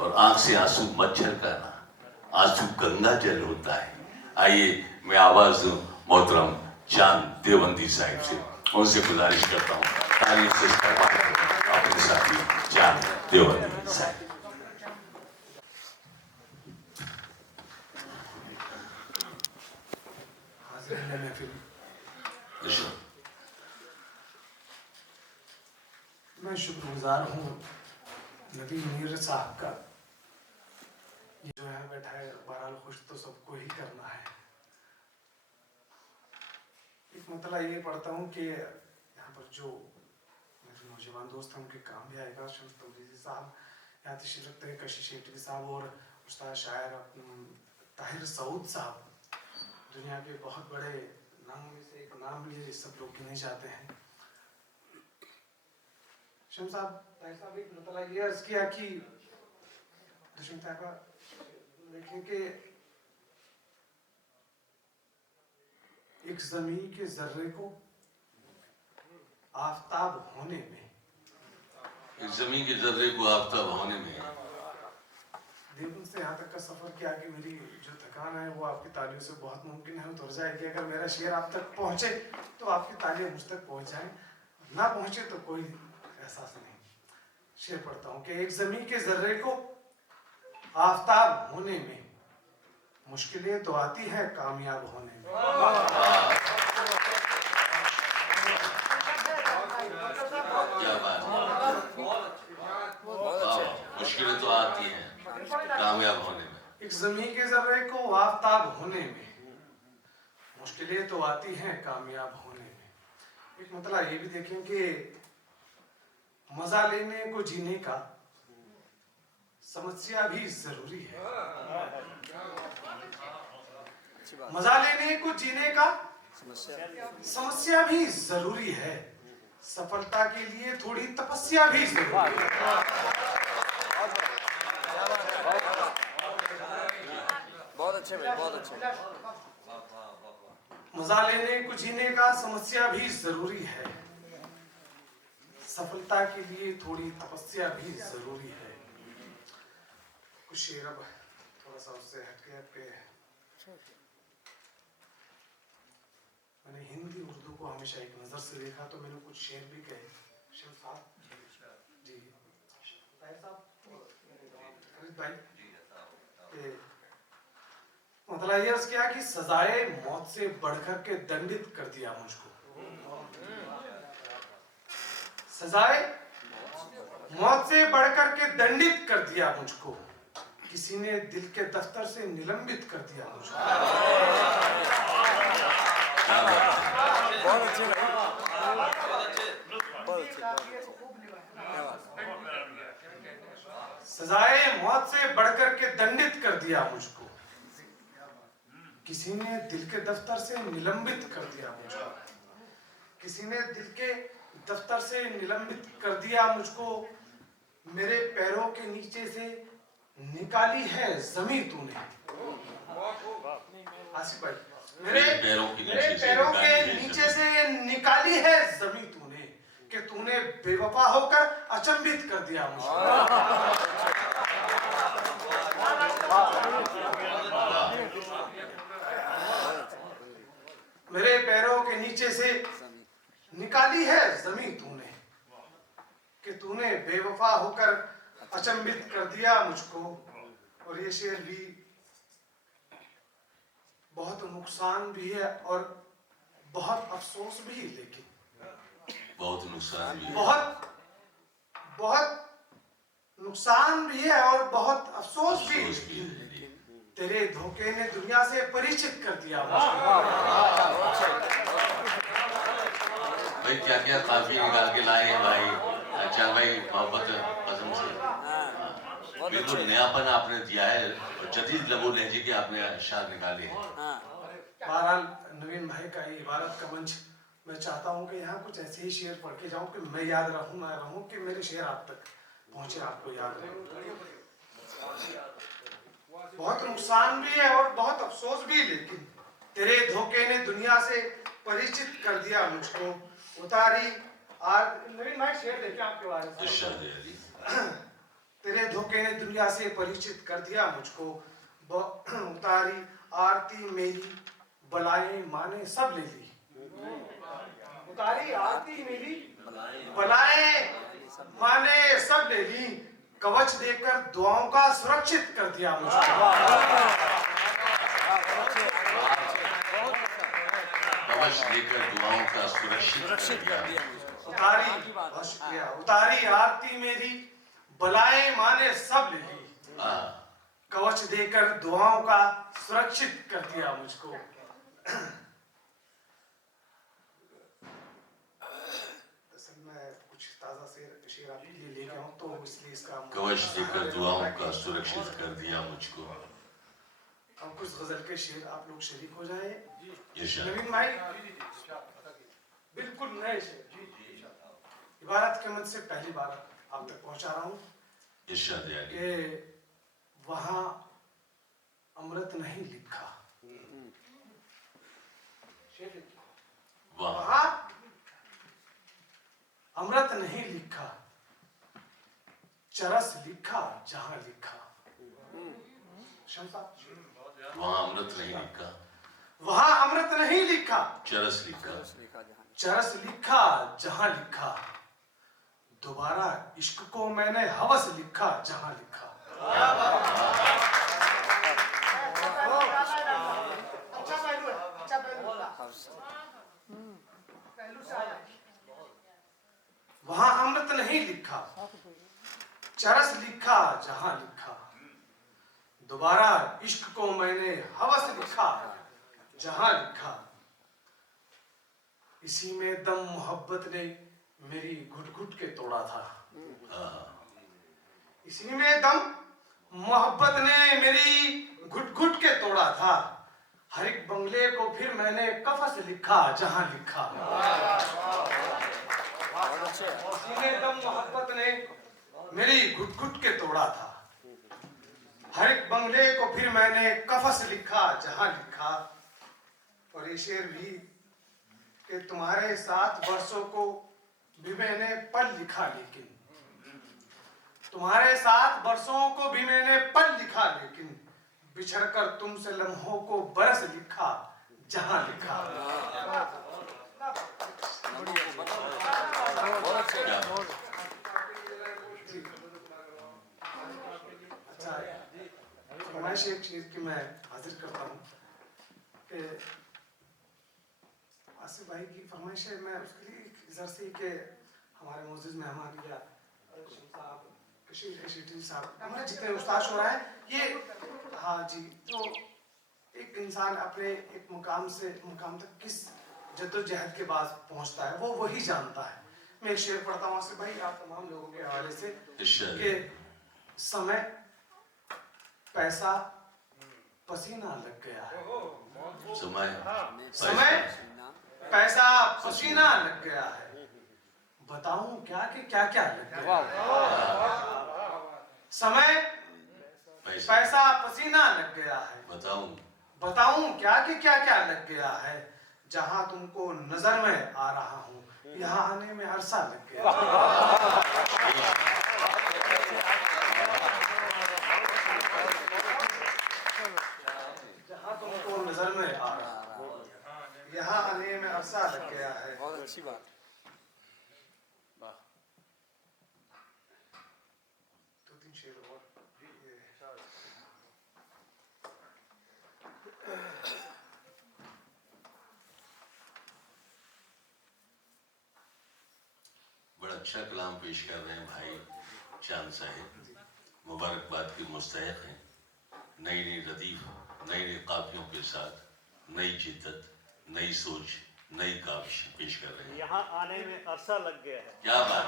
और आंख से आंसू मत झलकाना, आंसू गंगा जल होता है। आइए मैं आवाज दूं मोहतरम चांद देवबंदी साहिब से, उनसे गुजारिश करता हूँ तारीफ से अपने साथी चांद देवबंदी साहिब। मैं शुक्रगुजार हूँ नबी मीर साहब का, ये जो है बैठा है, बहरहाल खुश तो सबको ही करना है। एक मतलब ये पढ़ता हूँ कि यहाँ पर जो मेरे नौजवान दोस्त हैं उनके काम भी आएगा। शम्स तबरेज़ी साहब यहाँ तशरीफ रखते हैं, कशिश शेट्टी साहब और उस्ताद शायर ताहिर सऊद साहब, दुनिया के बहुत बड़े नामों में से एक नाम ये सब लोग गिने जाते हैं। शम्स साहब एक मतलब ये अर्ज किया कि देखें कि एक जमीन के जर्रे को आफताब होने में, इस जमीन के जर्रे को आफताब होने में, देवबंद से यहाँ तक का सफर किया कि मेरी जो थकान है वो आपकी तालियों से बहुत मुमकिन है उतर जाएगी। अगर मेरा शेर आप तक पहुँचे तो आपकी तालियां मुझ तक पहुँच जाएं, ना पहुँचे तो कोई एहसास नहीं। शेर पढ़ता हूँ कि एक जमीन के जर्रे को आफताब होने में मुश्किलें तो आती हैं कामयाब होने में। क्या बात है, मुश्किलें तो आती हैं कामयाब होने में। एक जमीन के जर्रे को आफताब होने में मुश्किलें तो आती हैं कामयाब होने में। एक मतलब ये भी देखें कि मजा लेने को जीने का समस्या भी जरूरी है। मजा लेने को जीने का समस्या भी जरूरी है, सफलता के लिए थोड़ी तपस्या भी जरूरी है। बहुत अच्छे भाई, बहुत अच्छे। मजा लेने को जीने का समस्या भी जरूरी है, सफलता के लिए थोड़ी तपस्या भी जरूरी है। कुछ शेर अब थोड़ा सा उससे हटके पे मैंने हिंदी उर्दू को हमेशा एक नजर से देखा तो मैंने कुछ शेर भी कहे। शेर साहब जी, भाई मतलब ये क्या कि सजाए मौत से बढ़कर के दंडित कर दिया मुझको, सजाए मौत से बढ़कर के दंडित कर दिया मुझको, किसी ने दिल के दफ्तर से निलंबित कर दिया मुझको। बहुत अच्छे सजाए मौत से बढ़कर के दंडित कर दिया मुझको, किसी ने दिल के दफ्तर से निलंबित कर दिया मुझको, किसी ने दिल के दफ्तर से निलंबित कर दिया मुझको, मेरे पैरों के नीचे से निकाली है जमीन तूने। आसिफ भाई, मेरे पैरों के नीचे से निकाली है जमीन तूने, कि तूने बेवफा होकर अचंभित कर दिया मुझको। मेरे पैरों के नीचे से निकाली है जमीन तूने, कि तूने बेवफा होकर अचंभित कर दिया मुझको। और ये शेर भी बहुत नुकसान भी है और बहुत अफसोस भी, लेकिन बहुत नुकसान भी है, बहुत नुकसान भी है और बहुत अफसोस भी है। तेरे धोखे ने दुनिया से परिचित कर दिया मुझको। भाई क्या क्या काफी निकाल के लाए हैं भाई। अच्छा भाई, मोहब्बत कसम से बिल्कुल नयापन आपने दिया है और जदीद लबो लहजे के आपने अशार निकाले हैं। बहरहाल नवीन भाई का ये इबारत का मंच, मैं चाहता हूँ कि यहाँ कुछ ऐसे ही शेर पढ़ के जाऊँ कि मैं याद रहूँ ना रहूँ, कि मेरे शेर आप तक पहुँचे, आपको याद रहे। बहुत नुकसान भी है और बहुत अफसोस भी, लेकिन तेरे धोखे ने दुनिया से परिचित कर दिया मुझको। उतारी आज नवीन भाई शेर देखे आपके बारे में। तेरे धोखे ने दुनिया से परिचित कर दिया मुझको। उतारी आरती मेरी, बलाएं माने सब ले ली। उतारी आरती मेरी, बलाएं माने सब ले ली। कवच देकर दुआओं का सुरक्षित कर दिया मुझको। कवच देकर दुआओं का सुरक्षित कर दिया। उतारी आरती मेरी, बलाएं माने सब ले ली। कवच देकर दुआओं का सुरक्षित कर दिया मुझको। मैं कुछ ताजा शेर आपके लिए लेके आऊं तो इसलिए इसका कवच देकर दुआओं का सुरक्षित कर दिया मुझको। अब कुछ गजल के शेर आप लोग शरीक हो जाए। यशा नवीन भाई बिल्कुल नए शेर इबारत के मत से पहली बार आप तक पहुंचा रहा हूं। यशा दयाली कि वहां अमृत नहीं लिखा, वहां अमृत नहीं लिखा, चरस लिखा जहां लिखा। वहां अमृत नहीं लिखा, वहां अमृत नहीं लिखा, चरस लिखा, चरस लिखा जहां लिखा। दोबारा इश्क को मैंने हवस लिखा जहां लिखा। वहां अमृत नहीं लिखा, चरस लिखा जहां लिखा। दोबारा इश्क को मैंने हवस लिखा जहां लिखा। इसी में दम मोहब्बत ने मेरी घुट घुट के तोड़ा था। इसी में दम मोहब्बत ने मेरी घुट घुट के तोड़ा था। हर एक बंगले को फिर मैंने कफस लिखा जहां लिखा। इसी में दम मोहब्बत ने मेरी घुट घुट के तोड़ा था। हर एक बंगले को फिर मैंने कफस लिखा जहां लिखा। और ये शेर भी कि तुम्हारे 7 वर्षों को भी मैंने पल लिखा, लेकिन तुम्हारे 7 वर्षों को भी मैंने पल लिखा, लेकिन बिछड़कर तुमसे लम्हों को बरस लिखा जहां लिखा। अच्छा, फरमाइश एक चीज की मैं हाजिर करता हूँ कि आसिफ भाई की फरमाइश है। मैं उसके लिए इधर से कि हमारे मोअज़्ज़िज़ मेहमान या साहब कशीर साहब हमारे जितने उस्ताद हो रहा है ये, हाँ जी, तो एक इंसान अपने एक मुकाम से मुकाम तक किस जद्दोजहद के बाद पहुंचता है वो वही जानता है। मैं एक शेर पढ़ता हूँ आसिफ भाई आप तमाम लोगों के हवाले से कि समय पैसा पसीना लग गया है। समय पैसा पसीना लग गया है। बताऊं क्या कि क्या क्या लग गया। समय पैसा पसीना लग गया है। बताऊं क्या कि क्या क्या लग गया है। जहां तुमको नजर में आ रहा हूं यहाँ आने में अरसा लग गया। जहां तुमको नजर में आ रहा हूं यहाँ आने में अरसा लग गया है। बहुत अच्छी बात। शेर और बड़ा अच्छा कलाम पेश कर रहे हैं भाई चांद साहिब, मुबारकबाद के मुस्तहिक हैं। नई नई लतीफ नई नई काफियों के साथ नई जिद्दत नई सोच नई काविश पेश कर रहे हैं। यहाँ आने में अरसा लग गया है। क्या बात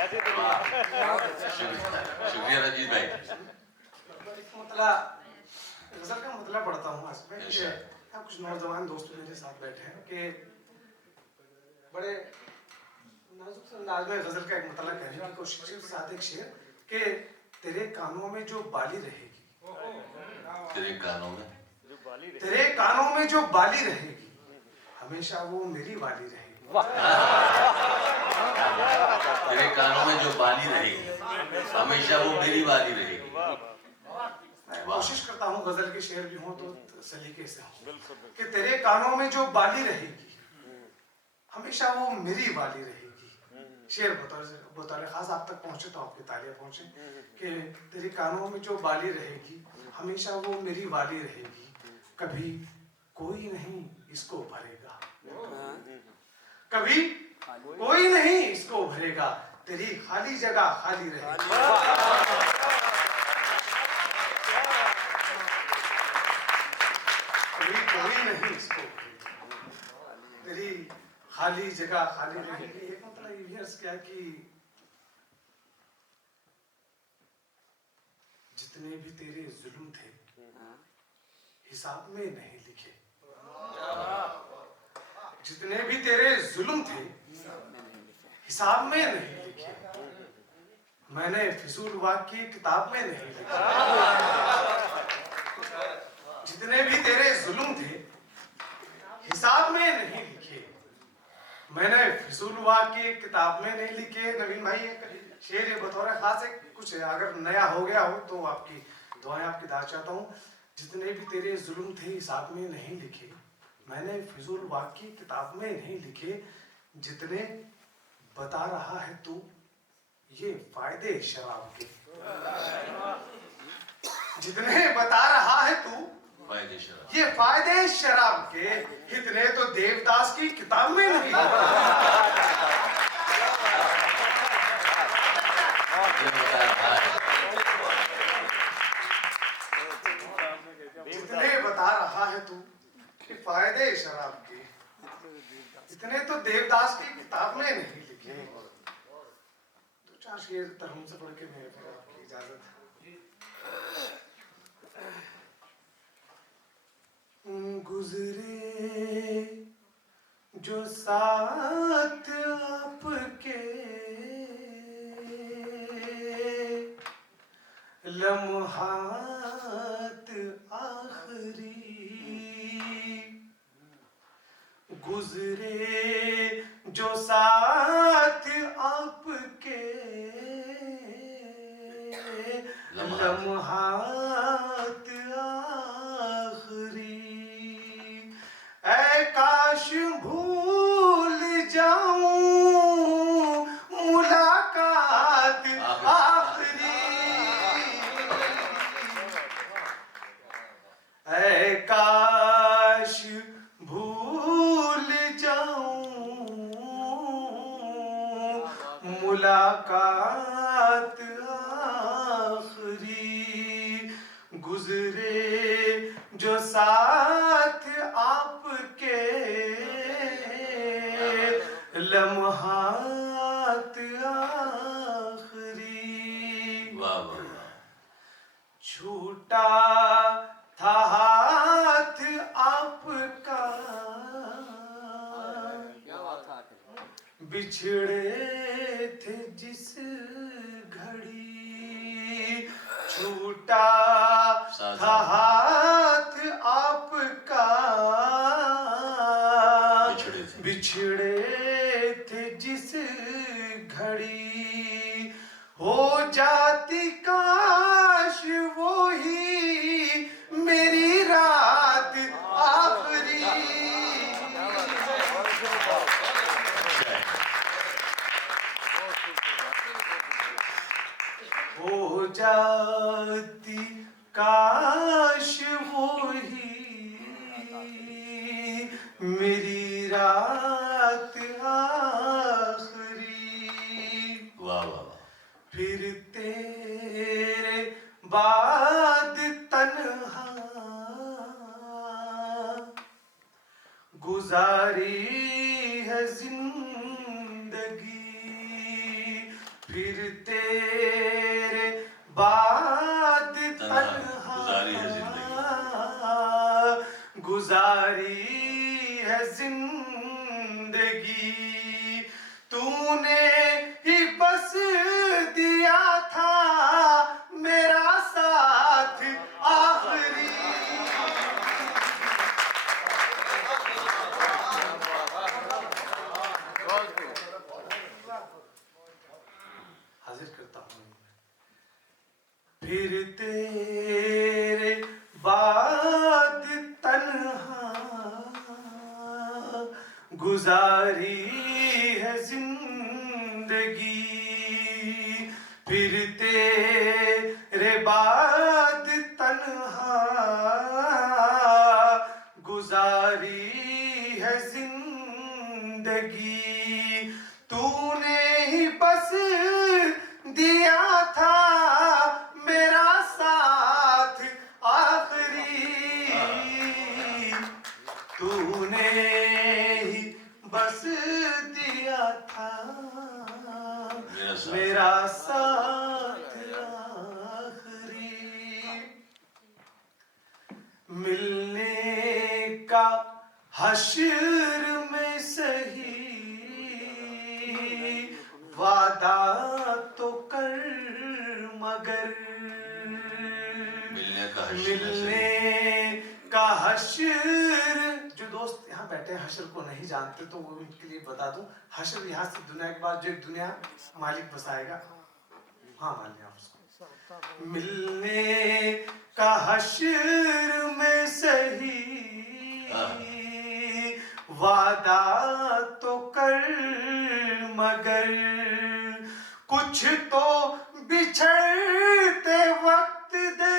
ऐसे तो शुक्रिया रजीत भाई। गजल का मतलब पढ़ता हूँ आज मैं। कुछ नौजवान दोस्त मेरे साथ बैठे हैं कि बड़े नाजुक से अंदाज में गजल का एक मतलब कहने की कोशिश की। साथ एक शेर कि तेरे कानों में जो बाली रहेगी, तेरे कानों में तेरे कानों में जो बाली रहेगी हमेशा वो मेरी वाली रहेगी। तेरे कानों में जो बाली रहेगी हमेशा वो मेरी वाली रहेगी। वाह वाह मैं कोशिश करता हूँ गजल के शेर भी हों तो सलीके से हों बिल्कुल बिल्कुल कि तेरे कानों में जो बाली रहेगी हमेशा वो मेरी वाली रहेगी। शेर बतौर खास आप तक पहुंचे तो आपकी तालियां पहुंचे कि तेरे कानों में जो बाली रहेगी हमेशा वो मेरी वाली रहेगी, कभी कोई नहीं इसको भरेगा, कभी कोई नहीं इसको भरेगा, तेरी खाली जगह खाली रहेगी। कभी कोई नहीं इसको भरेगा, तेरी खाली जगह खाली रहेगी। एक मतलब ये क्या है कि जितने भी तेरे जुल्म थे हिसाब में नहीं लिखे, जितने भी तेरे जुल्म थे हिसाब में नहीं लिखे, मैंने फिजूल वाक्य किताब में नहीं लिखे। जितने भी तेरे जुल्म थे हिसाब में नहीं लिखे, मैंने फिजूल वाक्य किताब में नहीं लिखे। नवीन भाई शेर ये बतौर खास है, कुछ अगर नया हो गया हो तो आपकी दुआएं आपकी दाद चाहता हूँ। जितने भी तेरे जुल्म थे हिसाब में नहीं लिखे, मैंने फिजूल वाक्य किताब में नहीं लिखे, जितने बता रहा है तू ये फायदे शराब के, जितने बता रहा है तू फायदे शराब ये फायदे शराब के, इतने तो देवदास की किताब में नहीं जितने बता रहा है तू कि फायदे शराब के, इतने तो देवदास की किताब में नहीं लिखे। दो चार शेर तरहम से पढ़ के मैं फिर आपकी इजाजत है। गुजरे जो साथ आपके लम्हात आखिरी, गुजरे जो साथ आपके लम्हात आखिरी, ऐ काश भूल जाऊं मुलाकात आखिरी, ऐ काश भूल जाऊं मुलाकात आखिरी, गुजरे जो साथ आपके लम्हात आखिरी। वाह वाह वाह। छूटा था हाथ आपका बिछड़े थे जिस घड़ी, छूटा था हाथ आपका बिछड़े थे जिस घड़ी, हो जाती काश वो ही मेरी रात आखिरी, हो जाती काश वो ही मेरी रात आखिरी। वाह वाह वाह। फिर तेरे बाद तन्हा गुजारी है जिंदगी, फिर तेरे बाद तन्हा गुजारी है जिंदगी, तूने ही बस दिया था मेरा साथ आखिरी। हाजिर करता हूँ फिर तेरे बाद तन्हा गुजारी है जिंदगी, फिर तेरे बाद तन्हा गुजारी है जिंदगी। तूने ही बस दिया था मेरा साथ आखिरी, तूने ही बस दिया था मेरा साथ आखिरी। मिलने का हश्र में सही वादा तो कर, मगर मिलने का हश्र, जो दोस्त यहाँ बैठे हैं हश्र को नहीं जानते तो वो उनके लिए बता दूं, हश्र यहाँ से दुनिया के बाद जो एक दुनिया मालिक बसाएगा, हाँ मान लिया उसको। मिलने का हश्र में सही वादा तो कर, मगर कुछ तो बिछड़ते वक्त दे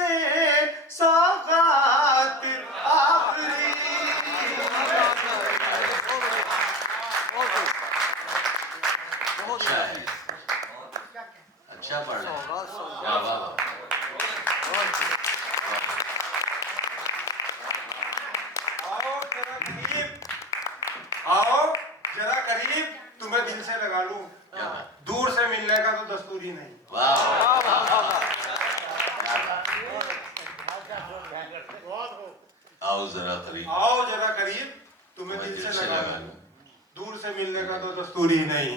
सौगात आखिरी। अच्छा है, अच्छा पढ़ रहे हैं। वाह वाह वाह। आओ जरा करीब, तुम्हें दिल से लगा लूं। क्या बात? दूर से मिलने का तो दस्तूर ही नहीं। वाह आओ जरा करीब, आओ जरा करीब, तुम्हें दिल से लगा लूं। दूर से मिलने का तो दस्तूर ही नहीं।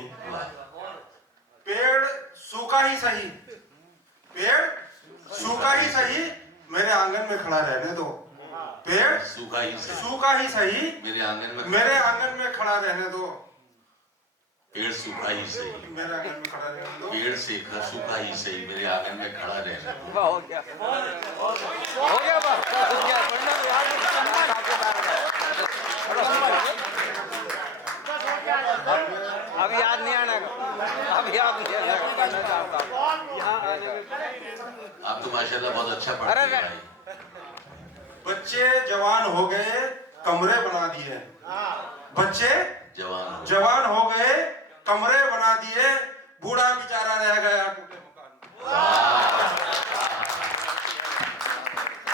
पेड़ सूखा ही सही, पेड़ सूखा ही सही, मेरे आंगन में खड़ा रहने दो। पेड़ सूखा ही सही मेरे आंगन में खड़ा रहने दो। पेड़ सूखा ही सही मेरे आंगन में खड़ा रहने दो। पेड़ से सूखा ही सही मेरे आंगन में खड़ा रहने दो। हो गया बस, हो गया पढ़ना तो याद नहीं, अब याद नहीं आना, अब याद नहीं आना, करना चाहता हूँ। आप तो माशाल्लाह बहुत अच्छा पढ़ते हैं भाई। बच्चे जवान हो गए, कमरे बना दिए। बच्चे जवान हो गए, कमरे बना दिए, बूढ़ा बेचारा रह गया टूटे मकान।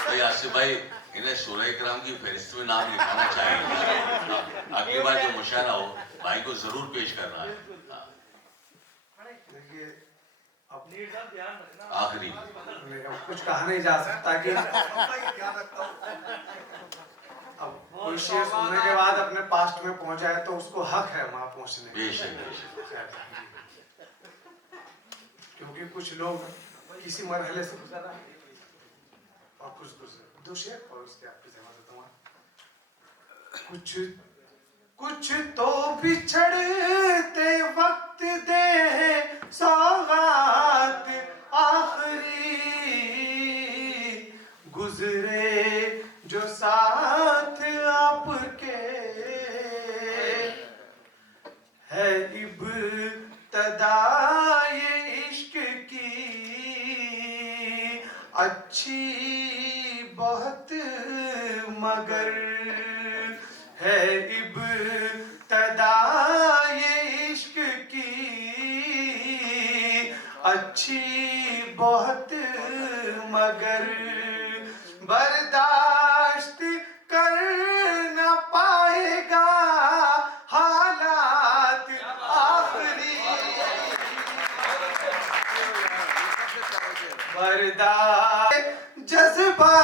तो आसिफ भाई इन्हें सूरह इकराम की फहरिस्त में नाम लिखाना चाहिए। अगली बार जो मुशायरा हो भाई को जरूर पेश करना है। देखिए अब आखिरी कुछ कहा नहीं जा सकता कि अब कोई शेर सुनने के बाद अपने पास्ट में पहुंच जाए तो उसको हक है वहां पहुंचने का। बेशक क्योंकि कुछ लोग किसी मरहले से गुजर रहे हैं और कुछ दूसरे दो शेर और उसके आपकी जमा देता हूँ। कुछ तो बिछड़ते वक्त दे सौगात आखिरी, गुजरे जो साथ आपके है इब्तदाए इश्क की, अच्छी बहुत मगर है इब्तदाए इश्क की, अच्छी बहुत मगर बर्दाश्त कर न पाएगा हालात आखिरी, बर्दाश्त जज्बा